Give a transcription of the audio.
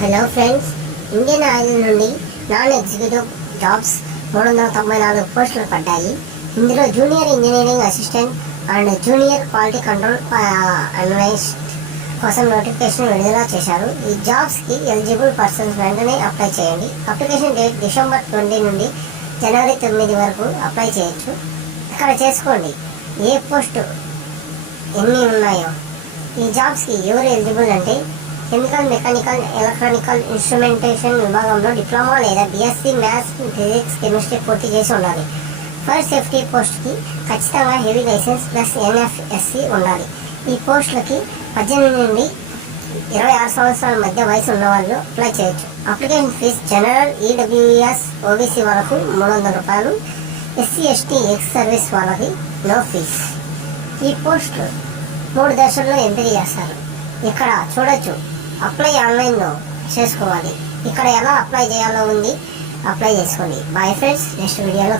Hello friends, Indian oil నుండి non executive jobs 394 పోస్టులు పడ్డాయి. ఇందులో junior engineering assistant and junior quality control analyst కోసం నోటిఫికేషన్ విడుదల చేశారు. ఈ జాబ్స్కి ఎలిజిబుల్ పర్సన్స్ వెంటనే అప్లై చేయండి. అప్లికేషన్ డేట్ డిసెంబర్ 20 నుండి జనవరి 9 వరకు అప్లై చేయొచ్చు. ఇక్కడ చేసుకోండి ఏ పోస్టు ఎన్ని ఉన్నాయో. ఈ జాబ్స్కి ఎవరు ఎలిజిబుల్ అంటే కెమికల్, మెకానికల్, ఎలక్ట్రానికల్ ఇన్స్ట్రుమెంటేషన్ విభాగంలో డిప్లొమా లేదా బీఎస్సీ మ్యాథ్స్, ఫిజిక్స్, కెమిస్ట్రీ పూర్తి చేసి ఉండాలి. ఫైర్ సేఫ్టీ పోస్ట్కి ఖచ్చితంగా హెవీ లైసెన్స్ ప్లస్ ఎన్ఎఫ్ఎస్సి ఉండాలి. ఈ పోస్టులకి 18 నుండి 26 సంవత్సరాల మధ్య వయసు ఉన్న వాళ్ళు అప్లై చేయొచ్చు. Application fee general, EWS, OBC వాళ్ళకు 300 రూపాయలు, ఎస్సీ, ఎస్టీ, ఎక్స్ సర్వీస్ వాళ్ళకి నో ఫీజ్. ఈ పోస్టులు 3 దశల్లో ఎంపిక చేస్తారు. ఇక్కడ చూడొచ్చు, అప్లై ఆన్లైన్లో చేసుకోవాలి. ఇక్కడ ఎలా అప్లై చేయాలో ఉంది, అప్లై చేసుకోండి. బాయ్ ఫ్రెండ్స్, నెక్స్ట్ వీడియోలో